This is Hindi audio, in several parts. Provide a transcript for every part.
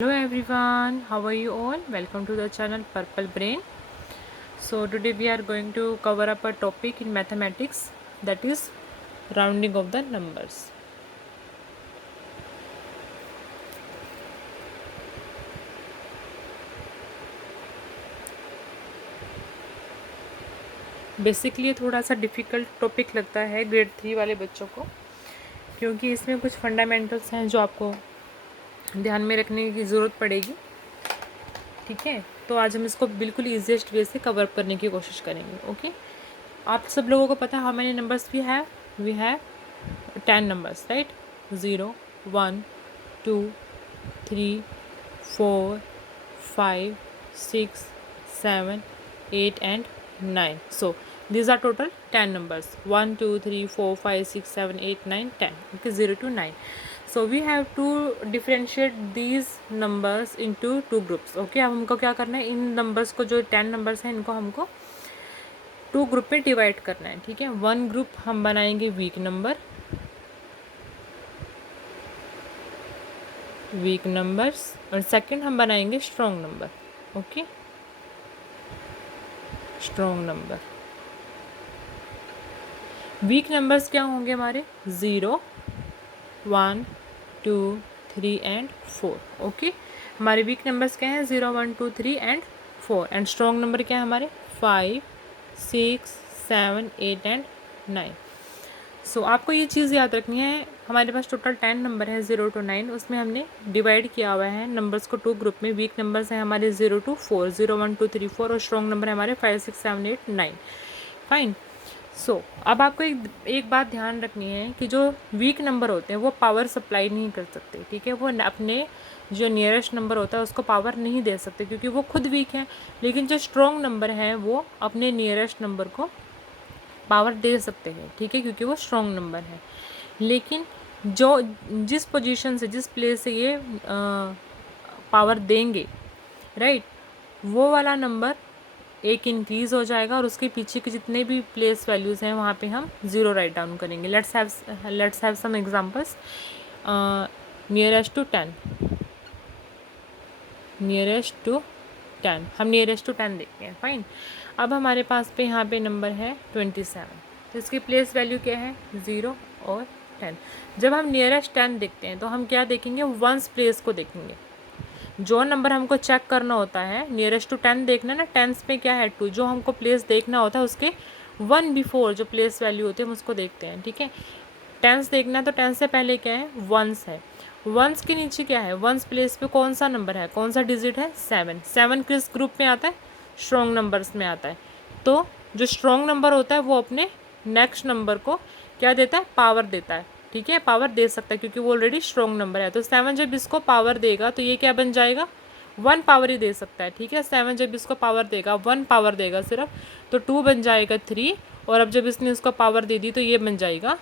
Hello everyone, how are you all? Welcome to the channel Purple Brain. So today we are going to cover up a topic in mathematics, that is rounding of the numbers. Basically ये थोड़ा सा डिफ़िकल्ट टॉपिक लगता है ग्रेड 3 वाले बच्चों को, क्योंकि इसमें कुछ फंडामेंटल्स हैं जो आपको ध्यान में रखने की ज़रूरत पड़ेगी। ठीक है, तो आज हम इसको बिल्कुल ईजीएस्ट वे से कवर करने की कोशिश करेंगे। ओके, आप सब लोगों को पता है how many numbers we have 10 numbers, right? 0, 1, 2, 3, 4, 5, 6, 7, 8 and 9. So these are total 10 numbers. 1, 2, 3, 4, 5, 6, 7, 8, 9, 10. Okay, 0 to 9. So we have to differentiate these numbers into two groups. Okay, अब हमको क्या करना है, इन नंबर्स को, जो 10 नंबर्स हैं, इनको हमको टू ग्रुप में डिवाइड करना है। ठीक है, वन ग्रुप हम बनाएंगे वीक नंबर्स और सेकंड हम बनाएंगे strong number. Okay, strong number. Weak numbers क्या होंगे हमारे? 0, 1, 2, 3 एंड 4। ओके, हमारे वीक नंबर्स क्या हैं? 0, 1, 2, 3 एंड 4। एंड स्ट्रॉन्ग नंबर क्या है हमारे? 5, 6, 7, 8 एंड 9। सो आपको ये चीज़ याद रखनी है, हमारे पास टोटल 10 नंबर है 0 to 9, उसमें हमने डिवाइड किया हुआ है नंबर्स को टू ग्रुप में। वीक नंबर्स हैं हमारे 0 to 4, 0, 1, 2, 3, 4, और स्ट्रॉन्ग नंबर है हमारे 5, 6, 7, 8, 9। फाइन। सो अब आपको एक बात ध्यान रखनी है कि जो वीक नंबर होते हैं वो पावर सप्लाई नहीं कर सकते। ठीक है, वो अपने जो नियरेस्ट नंबर होता है उसको पावर नहीं दे सकते, क्योंकि वो खुद वीक है। लेकिन जो स्ट्रॉन्ग नंबर है वो अपने नियरेस्ट नंबर को पावर दे सकते हैं। ठीक है, क्योंकि वो स्ट्रॉन्ग नंबर है। लेकिन जो जिस पोजीशन से, जिस प्लेस से ये पावर देंगे, राइट, वो वाला नंबर एक इंक्रीज़ हो जाएगा और उसके पीछे के जितने भी प्लेस वैल्यूज़ हैं वहाँ पे हम ज़ीरो राइट डाउन करेंगे। Let's have some examples. Nearest to 10, nearest to 10, हम नियरेस्ट टू 10 देखते हैं। फाइन। अब हमारे पास पे यहाँ पे नंबर है 27, तो इसकी प्लेस वैल्यू क्या है? 0 और 10। जब हम नियरेस्ट 10 देखते हैं तो हम क्या देखेंगे? वंस प्लेस को देखेंगे। जो नंबर हमको चेक करना होता है, नियरेस्ट टू 10 देखना ना, टेंस पे क्या है? 2। जो हमको प्लेस देखना होता है उसके 1 बिफोर जो प्लेस वैल्यू होती है हम उसको देखते हैं। ठीक है, टेंस देखना है तो टेंस से पहले क्या है? वंस है। वंस के नीचे क्या है? वंस प्लेस पे कौन सा नंबर है, कौन सा डिजिट है? 7। 7 किस ग्रुप में आता है? स्ट्रॉन्ग नंबर्स में आता है। तो जो स्ट्रॉन्ग नंबर होता है वो अपने नेक्स्ट नंबर को क्या देता है? पावर देता है। ठीक है, पावर दे सकता है क्योंकि वो ऑलरेडी स्ट्रॉन्ग नंबर है। तो 7 जब इसको पावर देगा तो ये क्या बन जाएगा? 1 पावर ही दे सकता है। ठीक है, 7 जब इसको पावर देगा, 1 पावर देगा सिर्फ, तो 2 बन जाएगा 3, और अब जब इसने इसको पावर दे दी तो ये बन जाएगा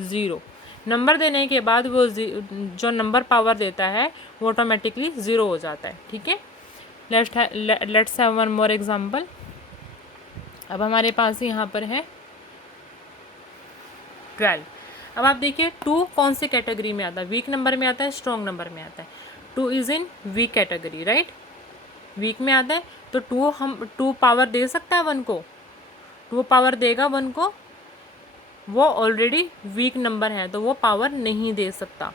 0। नंबर देने के बाद वो जो नंबर पावर देता है वो ऑटोमेटिकली 0 हो जाता है। ठीक है, let's have one more example. अब हमारे पास यहाँ पर है 12। अब आप देखिए 2 कौन सी कैटेगरी में आता है? वीक नंबर में आता है, स्ट्रॉन्ग नंबर में आता है। 2 is in weak category, right, weak में आता है। तो 2 पावर दे सकता है 1 को? 2 पावर देगा 1 को? वो ऑलरेडी वीक नंबर है तो वो पावर नहीं दे सकता।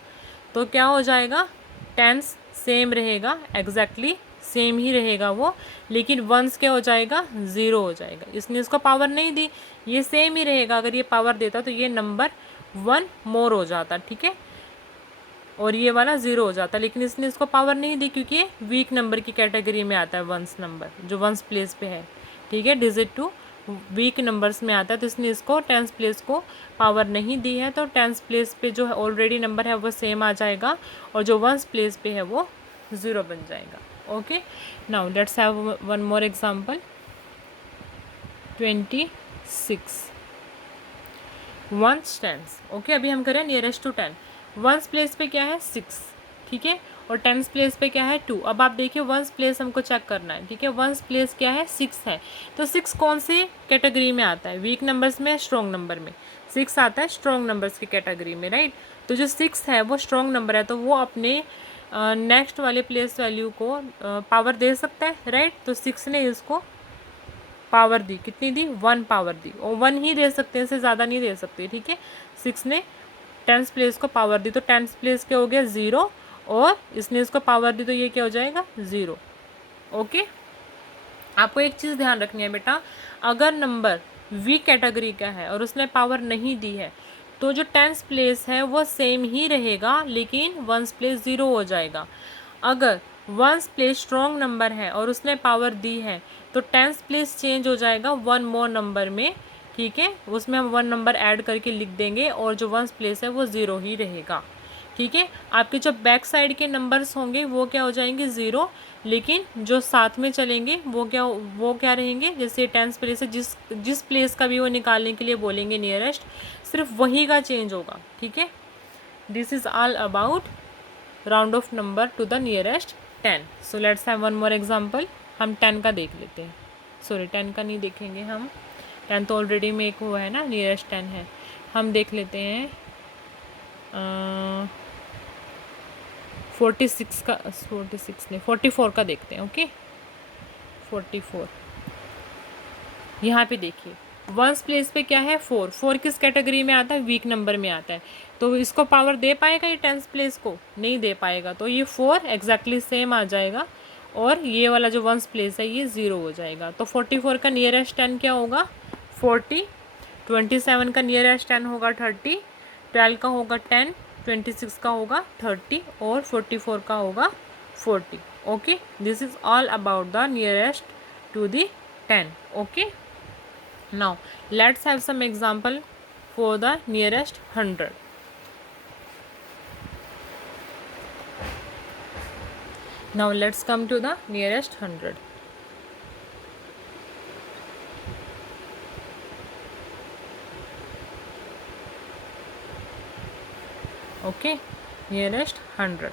तो क्या हो जाएगा? टेंस सेम रहेगा, एग्जैक्टली सेम ही रहेगा वो, लेकिन वंस क्या हो जाएगा? 0 हो जाएगा। इसने इसको पावर नहीं दी, ये सेम ही रहेगा। अगर ये पावर देता तो ये नंबर 1 मोर हो जाता। ठीक है, और ये वाला 0 हो जाता, लेकिन इसने इसको पावर नहीं दी क्योंकि ये वीक नंबर की कैटेगरी में आता है, वंस नंबर जो वंस प्लेस पे है। ठीक है, डिजिट 2 वीक नंबर्स में आता है, तो इसने इसको टेंस प्लेस को पावर नहीं दी है, तो टेंस प्लेस पे जो ऑलरेडी नंबर है वो सेम आ जाएगा, और जो वंस प्लेस पे है वो 0 बन जाएगा। Okay, now let's have one more example. 26 ones tens. Okay, अभी हम करें नियरेस्ट टू 10। वंस प्लेस पे क्या है? 6। ठीक है, और टेंस प्लेस पे क्या है? 2। अब आप देखिए वंस प्लेस हमको चेक करना है। ठीक है, वंस प्लेस क्या है? 6 है। तो 6 कौन सी कैटेगरी में आता है? वीक नंबर्स में, स्ट्रॉन्ग नंबर में? 6 आता है स्ट्रॉन्ग नंबर्स की कैटेगरी में, राइट। तो जो 6 है वो स्ट्रॉन्ग नंबर है, तो वो अपने नेक्स्ट वाले प्लेस वैल्यू को पावर दे सकता है, राइट। तो 6 ने इसको पावर दी, कितनी दी, 1 पावर दी, और 1 ही दे सकते हैं, इससे ज़्यादा नहीं दे सकते, ठीक है। 6 ने 10th प्लेस को पावर दी, तो 10th प्लेस क्या हो गया, 0, और इसने इसको पावर दी तो ये क्या हो जाएगा, 0। ओके, आपको एक चीज़ ध्यान रखनी है बेटा, अगर नंबर वीक कैटेगरी का है और उसने पावर नहीं दी है तो जो 10th प्लेस है वो सेम ही रहेगा, लेकिन 1st प्लेस 0 हो जाएगा। अगर 1st प्लेस स्ट्रॉन्ग नंबर है और उसने पावर दी है तो 10th प्लेस चेंज हो जाएगा 1 मोर नंबर में, ठीक है। उसमें हम 1 नंबर ऐड करके लिख देंगे और जो 1st प्लेस है वो 0 ही रहेगा, ठीक है। आपके जो बैक साइड के नंबर्स होंगे वो क्या हो जाएंगे, 0, लेकिन जो साथ में चलेंगे वो क्या रहेंगे, जैसे 10th प्लेस है, जिस प्लेस का भी वो निकालने के लिए बोलेंगे नियरेस्ट, सिर्फ वही का चेंज होगा, ठीक है। This is all about round of number two the nearest 10। So let's have one more example. हम 10 का देख लेते हैं, सॉरी 10 का नहीं देखेंगे हम, 10 तो ऑलरेडी में एक हुआ है ना, नियरेस्ट 10 है। हम देख लेते हैं 46 का, 46 नहीं 44 का देखते हैं। ओके 44, यहाँ पे देखिए 1st प्लेस पे क्या है, 4, 4 किस कैटेगरी में आता है, वीक नंबर में आता है। तो इसको पावर दे पाएगा ये 10th प्लेस को, नहीं दे पाएगा, तो ये 4 एग्जैक्टली सेम आ जाएगा और ये वाला जो 1st प्लेस है ये 0 हो जाएगा। तो 44 का नियरेस्ट 10 क्या होगा, 40, 27 का नियरेस्ट 10 होगा 30, 12 का होगा 10, 26 का होगा 30 और 44 का होगा 40। Okay, this is all about the nearest to the 10। ओके, now let's have some example for the nearest 100. Now let's come to the nearest 100. Okay, nearest 100,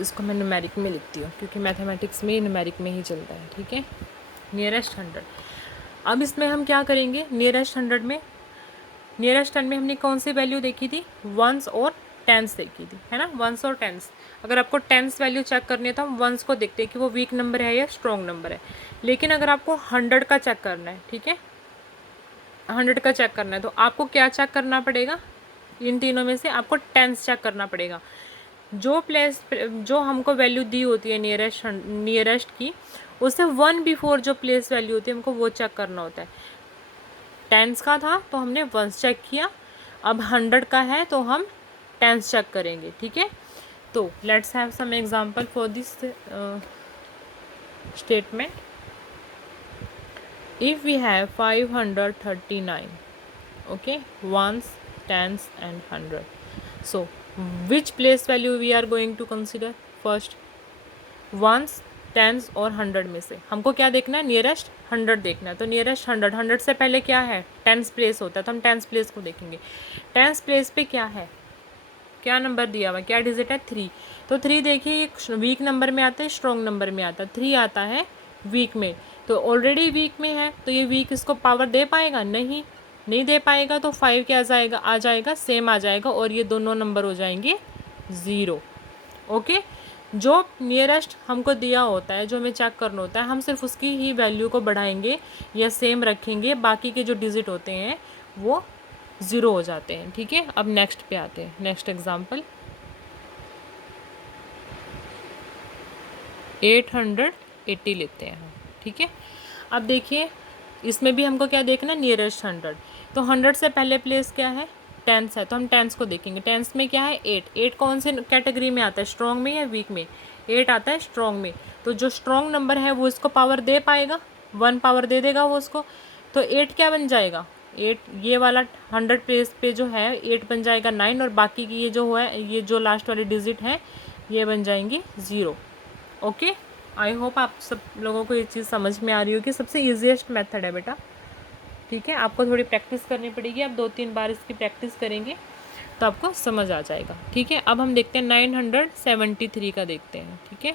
इसको मैं न्यूमेरिक में लिखती हूँ क्योंकि मैथमेटिक्स में न्यूमेरिक में ही चलता है, ठीक है। नियरेस्ट 100, अब इसमें हम क्या करेंगे, नियरेस्ट 100 में, नियरेस्ट 10 में हमने कौन सी वैल्यू देखी थी, 1s और 10s देखी थी, है ना, 1s और 10s। अगर आपको 10s वैल्यू चेक करनी है तो हम 1s को देखते हैं कि वो वीक नंबर है या स्ट्रॉन्ग नंबर है। लेकिन अगर आपको 100 का चेक करना है, ठीक है, 100 का चेक करना है, तो आपको क्या चेक करना पड़ेगा, इन तीनों में से आपको 10s चेक करना पड़ेगा। जो प्लेस जो हमको वैल्यू दी होती है नियरेस्ट की, उससे 1 बिफोर जो प्लेस वैल्यू होती है हमको वो चेक करना होता है। 10s का था तो हमने 1s चेक किया, अब 100 का है तो हम 10s चेक करेंगे, ठीक है। तो let's have some example for this statement. If we have 539, okay, 1s, 10s and 100, so which place value we are going to consider first, 1s, 10s और 100 में से हमको क्या देखना है, नियरेस्ट 100 देखना है। तो नियरेस्ट 100, 100 से पहले क्या है, 10th प्लेस होता है, तो हम 10th प्लेस को देखेंगे। 10th प्लेस पे क्या है, क्या नंबर दिया हुआ, क्या डिजिट है, 3। तो 3 देखिए ये वीक नंबर में आता है, स्ट्रॉन्ग नंबर में आता है, 3 आता है वीक में, तो ऑलरेडी वीक में है, तो ये वीक इसको पावर दे पाएगा, नहीं दे पाएगा, तो 5 क्या आ जाएगा, सेम आ जाएगा, और ये दोनों नंबर हो जाएंगे 0। ओके, जो नियरेस्ट हमको दिया होता है, जो हमें चेक करना होता है, हम सिर्फ उसकी ही वैल्यू को बढ़ाएंगे या सेम रखेंगे, बाकी के जो डिजिट होते हैं वो 0 हो जाते हैं, ठीक है। अब नेक्स्ट पे आते हैं, नेक्स्ट एग्जांपल 880 लेते हैं हम, ठीक है। अब देखिए इसमें भी हमको क्या देखना, नियरेस्ट 100, तो 100 से पहले प्लेस क्या है, 10s है, तो हम 10s को देखेंगे। 10s में क्या है, 8 कौन से कैटेगरी में आता है, स्ट्रॉन्ग में या वीक में, 8 आता है स्ट्रॉन्ग में। तो जो स्ट्रॉन्ग नंबर है वो इसको पावर दे पाएगा, 1 पावर दे देगा वो उसको, तो 8 क्या बन जाएगा, 8 ये वाला 100 प्लेस पे जो है 8 बन जाएगा 9, और बाकी की ये जो है, ये जो लास्ट वाली डिजिट है ये बन जाएंगी 0। ओके, आई होप आप सब लोगों को ये चीज़ समझ में आ रही हो कि सबसे ईजीएस्ट मेथड है बेटा, ठीक है। आपको थोड़ी प्रैक्टिस करनी पड़ेगी, आप 2-3 बार इसकी प्रैक्टिस करेंगे तो आपको समझ आ जाएगा, ठीक है। अब हम देखते हैं 973 का देखते हैं, ठीक है।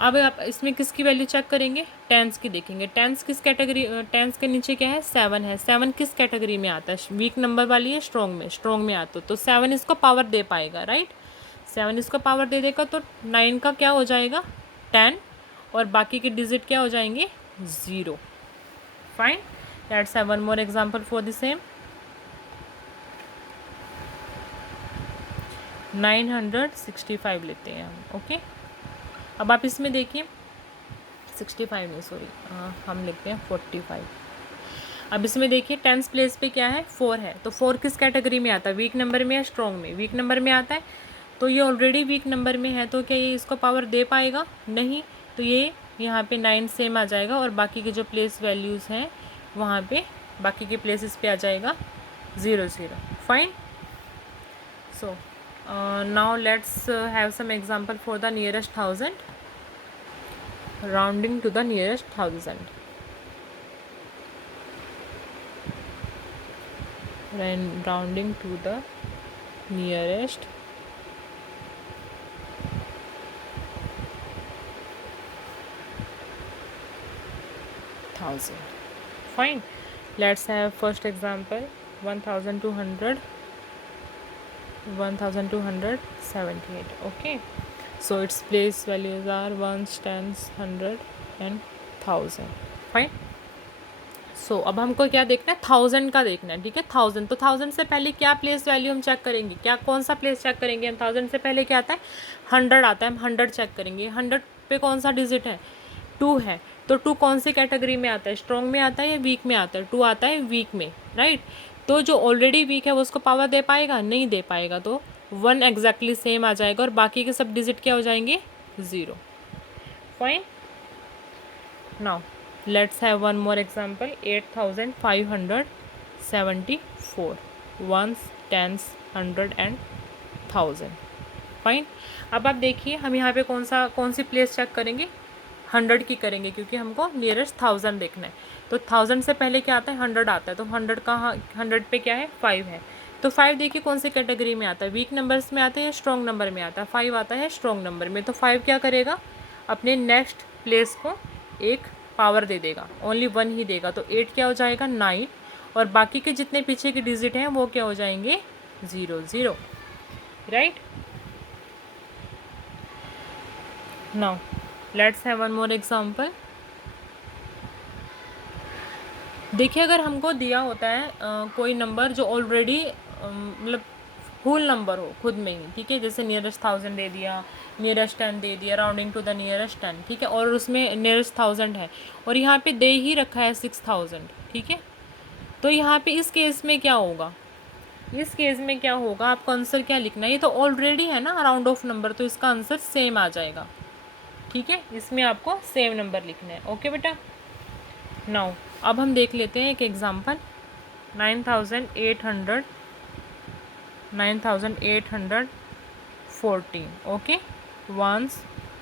अब आप इसमें किसकी वैल्यू चेक करेंगे, 10s की देखेंगे। 10s किस कैटेगरी, 10s के नीचे क्या है, 7 है, 7 किस कैटेगरी में आता है, वीक नंबर वाली है, स्ट्रॉन्ग में आता है, तो 7 इसको पावर दे पाएगा, राइट। 7 इसको पावर दे देगा तो 9 का क्या हो जाएगा 10 और बाकी के डिजिट क्या हो जाएंगे 0. Fine. Let's have one more example for the same. 965 लेते हैं हम. ओके. अब आप इसमें देखिए 65 नहीं सॉरी हम लिखते हैं 45. अब इसमें देखिए 10th प्लेस पे क्या है 4 है. तो 4 किस कैटेगरी में आता है वीक नंबर में या स्ट्रॉन्ग में. वीक नंबर में आता है. तो ये ऑलरेडी वीक नंबर में है तो क्या ये इसको पावर दे पाएगा नहीं. तो ये यहाँ पे 9 सेम आ जाएगा और बाकी के जो प्लेस वैल्यूज़ हैं वहाँ पे बाकी के प्लेसेस पे आ जाएगा 0 0. Fine. So now let's have some example for the nearest 1000. Rounding to the nearest 1000. Rounding to the nearest 1000. Fine. Let's have first example 1278. Okay. So its place values are ones, tens, 100 and 1000. Fine. सो अब हमको क्या देखना है 1000 का देखना है. ठीक है 1000. तो 1000 से पहले क्या प्लेस वैल्यू हम चेक करेंगे. क्या कौन सा प्लेस चेक करेंगे हम. 1000 से पहले क्या आता है 100 आता है. हम 100 चेक करेंगे. 100 पे कौन सा डिजिट है 2 है. तो 2 कौन सी कैटेगरी में आता है स्ट्रॉन्ग में आता है या वीक में आता है. 2 आता है वीक में. राइट. तो जो ऑलरेडी वीक है वो उसको पावर दे पाएगा नहीं दे पाएगा. तो 1 एग्जैक्टली सेम आ जाएगा और बाकी के सब डिजिट क्या हो जाएंगे 0. Fine. Now let's have one more example 8574 ones, tens, 100 and 1000. Fine. अब आप देखिए हम यहाँ पे कौन सी प्लेस चेक करेंगे 100 की करेंगे क्योंकि हमको नियरेस्ट 1000 देखना है. तो 1000 से पहले क्या आता है 100 आता है. तो 100 कहाँ 100 पे क्या है 5 है. तो 5 देखिए कौन सी कैटेगरी में आता है वीक नंबर्स में आता है या स्ट्रॉन्ग नंबर में आता है. 5 आता है स्ट्रॉन्ग नंबर में. तो 5 क्या करेगा अपने नेक्स्ट प्लेस को एक पावर दे देगा. ओनली 1 ही देगा. तो 8 क्या हो जाएगा 9 और बाकी के जितने पीछे के डिजिट हैं वो क्या हो जाएंगे 0 0. Right. Now let's have one more example. देखिए अगर हमको दिया होता है कोई नंबर जो ऑलरेडी मतलब होल नंबर हो खुद में ही. ठीक है जैसे नियरेस्ट 1000 दे दिया नियरेस्ट 10 दे दिया राउंडिंग टू द नियरेस्ट 10. ठीक है और उसमें नियरेस्ट 1000 है और यहाँ पे दे ही रखा है 6000. ठीक है. तो यहाँ पे इस केस में क्या होगा आपको आंसर क्या लिखना है. ये तो ऑलरेडी है ना राउंड ऑफ नंबर तो इसका आंसर सेम आ जाएगा. ठीक है इसमें आपको सेम नंबर लिखना है. ओके बेटा. नाउ अब हम देख लेते हैं एक example 9814. Okay ones,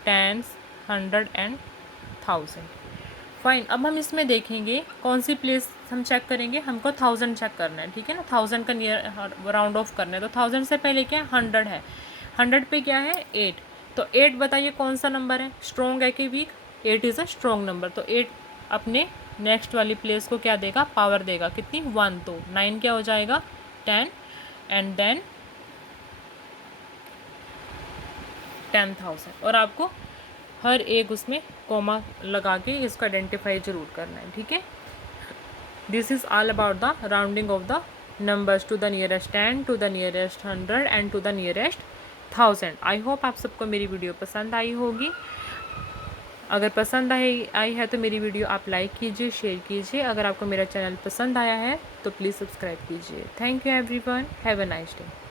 tens, 100 and 1000. Fine. अब हम इसमें देखेंगे कौन सी प्लेस हम चेक करेंगे. हमको 1000 चेक करना है. ठीक है ना 1000 का नियर राउंड ऑफ करना है. तो 1000 से पहले क्या 100 है. 100 पे क्या है 8. तो 8 बताइए कौन सा नंबर है स्ट्रॉन्ग है कि weak. 8 is a strong number. तो 8 अपने नेक्स्ट वाली प्लेस को क्या देगा पावर देगा कितनी 1. तो 9 क्या हो जाएगा 10 एंड देन 10,000. और आपको हर एक उसमें कॉमा लगा के इसको आइडेंटिफाई ज़रूर करना है. ठीक है. This is all about the rounding of the numbers to the nearest 10 to the nearest 100 and to the nearest 1000. I hope आप सबको मेरी वीडियो पसंद आई होगी. अगर पसंद आई है तो मेरी वीडियो आप लाइक कीजिए शेयर कीजिए. अगर आपको मेरा चैनल पसंद आया है तो प्लीज़ सब्सक्राइब कीजिए. Thank you everyone. Have a nice day.